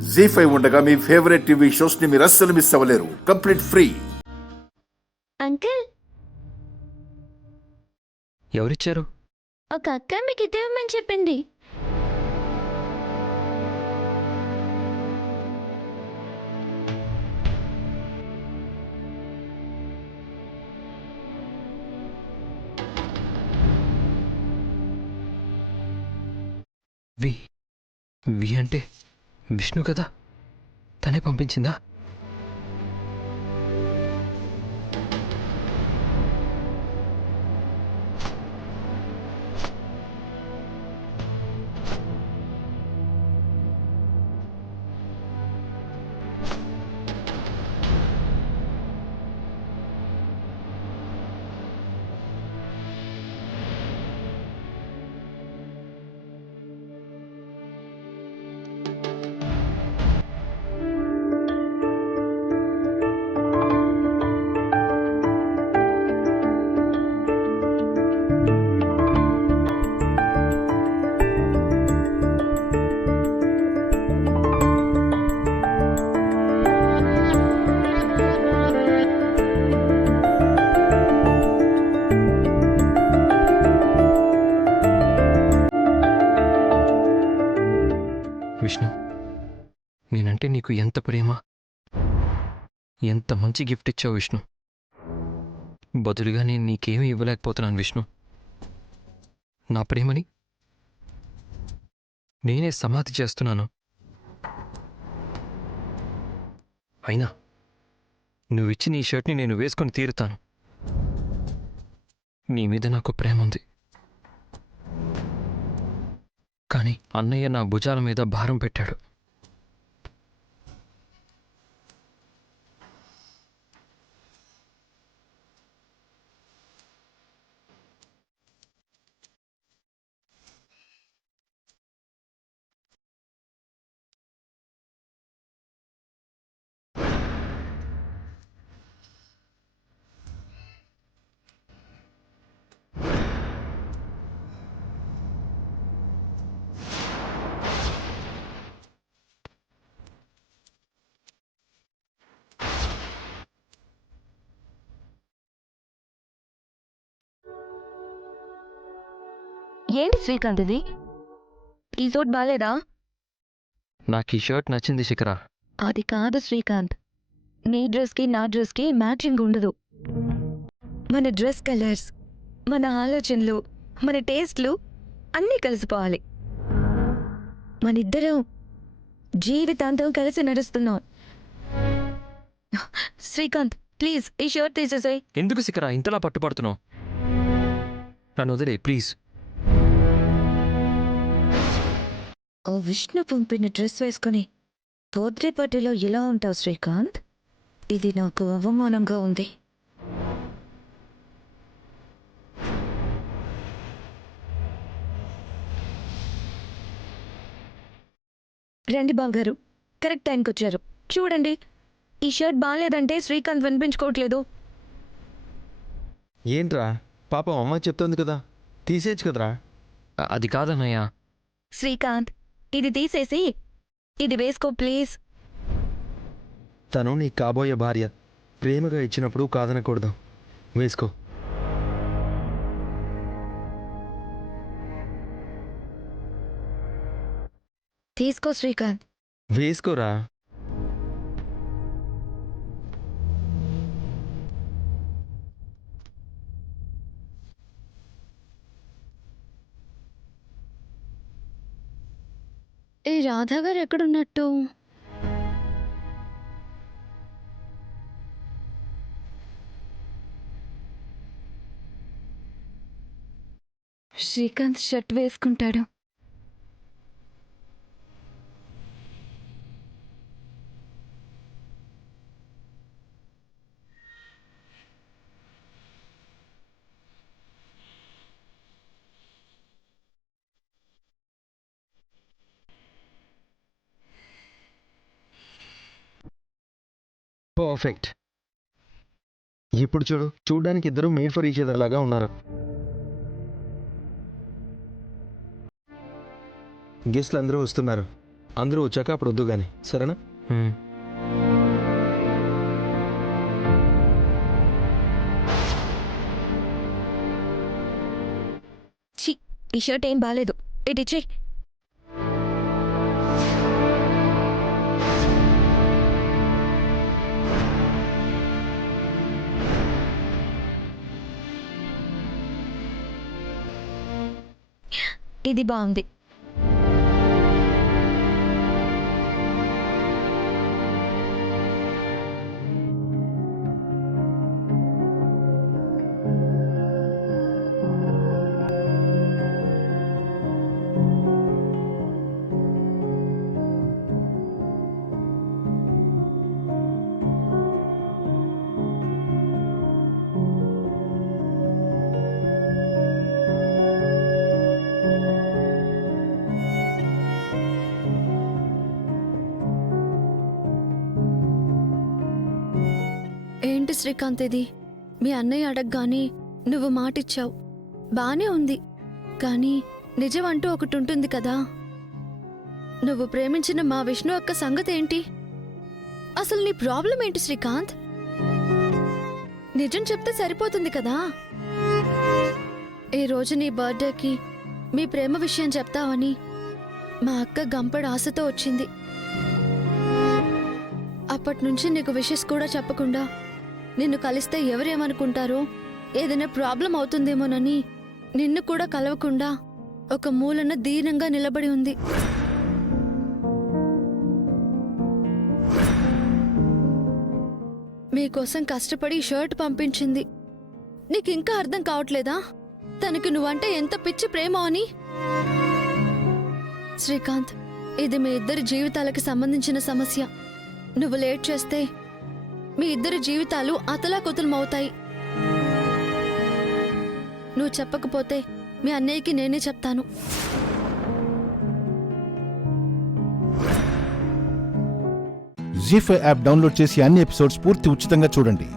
జీ5 ఉండగా మీ favourite TV shows ని మీరు అస్సలు మిస్ అవ్వలేరు. Complete free. అంకుల్, ఎవరిచ్చారు? ఒక అక్క మీకు ఇది ఇవ్వమని చెప్పింది. వి వి అంటే విష్ణు కదా? తనే పంపించిందా? విష్ణు, నేనంటే నీకు ఎంత ప్రేమ, ఎంత మంచి గిఫ్ట్ ఇచ్చావు విష్ణు. బదులుగా నేను నీకేమీ ఇవ్వలేకపోతున్నాను విష్ణు. నా ప్రేమని నేనే సమాధి చేస్తున్నాను. అయినా నువ్విచ్చిన ఈ షర్ట్ని నేను వేసుకొని తీరుతాను. నీ మీద నాకు ప్రేమ ఉంది, కానీ అన్నయ్య నా భుజాల మీద భారం పెట్టాడు. ఏంటి శ్రీకాంత్ ఇది? ఈ సూట్ బాలేదా? నాకు ఈ షర్ట్ నచ్చింది శిఖరా. అది కాదు శ్రీకాంత్, నీ డ్రెస్కి నా డ్రెస్కి మ్యాచింగ్ ఉండదు. మన డ్రెస్ కలర్స్, మన ఆలోచనలు, మన టేస్ట్లు అన్నీ కలిసిపోవాలి. మనిద్దరం జీవితాంతం కలిసి నడుస్తున్నాం. శ్రీకాంత్, ప్లీజ్ ఈ షర్ట్ తీసేసాయి. ఎందుకు శిఖరా ఇంతలా పట్టుపడుతున్నావు? నన్ను వదిలే ప్లీజ్. ఓ విష్ణు పంపిన డ్రెస్ వేసుకొని బర్త్డే పార్టీలో ఎలా ఉంటావు శ్రీకాంత్? ఇది నాకు అవమానంగా ఉంది. రండి బావగారు, కరెక్ట్ టైంకి వచ్చారు. చూడండి, ఈ షర్ట్ బాగాలేదంటే శ్రీకాంత్ వినిపించుకోవట్లేదు. ఏంట్రా పాపం అమ్మ చెప్తోంది కదా, తీసేయచ్చు కదరా. అది కాదన్నయ్య. శ్రీకాంత్, ఇది తీసేసి ఇది వేసుకో ప్లీజ్. తను నీ కాబోయే భార్య, ప్రేమగా ఇచ్చినప్పుడు కాదనకూడదు. వేసుకో. తీసుకో శ్రీకాంత్. వేసుకోరా. ఏ రాధా గారు ఎక్కడున్నట్టు? శ్రీకాంత్ షర్ట్ వేసుకుంటాడు. పర్ఫెక్ట్. ఇప్పుడు చూడడానికి ఇద్దరు మేడ్ ఫర్ ఈచ్ అదర్ లాగా ఉన్నారు. గెస్ట్లు అందరూ వస్తున్నారు. అందరూ వచ్చాక అప్పుడు వద్దు కానీ సరేనా? హ్మ్. ఛీ, ఈ షర్ట్ ఏం బాగాలేదు. ఇటు ఇచ్చేయ్. ఇది బాగుంది. ఏంటి శ్రీకాంత్ ఇది? మీ అన్నయ్య అడగగానే నువ్వు మాటిచ్చావు, బానే ఉంది. కానీ నిజం అంటూ ఒకటి ఉంటుంది కదా. నువ్వు ప్రేమించిన మా విష్ణు అక్క సంగతి ఏంటి? అసలు నీ ప్రాబ్లం ఏంటి శ్రీకాంత్? నిజం చెప్తే సరిపోతుంది కదా. ఈ రోజు నీ బర్త్డేకి మీ ప్రేమ విషయం చెప్తావని మా అక్క గంపడ ఆశతో వచ్చింది. అప్పట్నుంచి నీకు విషెస్ కూడా చెప్పకుండా నిన్ను కలిస్తే ఎవరేమనుకుంటారో, ఏదైనా ప్రాబ్లం అవుతుందేమోనని నిన్ను కూడా కలవకుండా ఒక మూలన దీనంగా నిలబడి ఉంది. మీకోసం కష్టపడి షర్ట్ పంపించింది. నీకింకా అర్థం కావట్లేదా తనకి నువ్వంటే ఎంత పిచ్చి ప్రేమ అని? శ్రీకాంత్, ఇది మీ ఇద్దరి జీవితాలకి సంబంధించిన సమస్య. నువ్వు లేట్ చేస్తే మీ ఇద్దరి జీవితాలు అతలాకుతలమవుతాయి. నువ్వు చెప్పకపోతే మీ అన్నయ్యకి నేనే చెప్తాను. జీ5 యాప్ డౌన్లోడ్ చేసి అన్ని ఎపిసోడ్స్ పూర్తి ఉచితంగా చూడండి.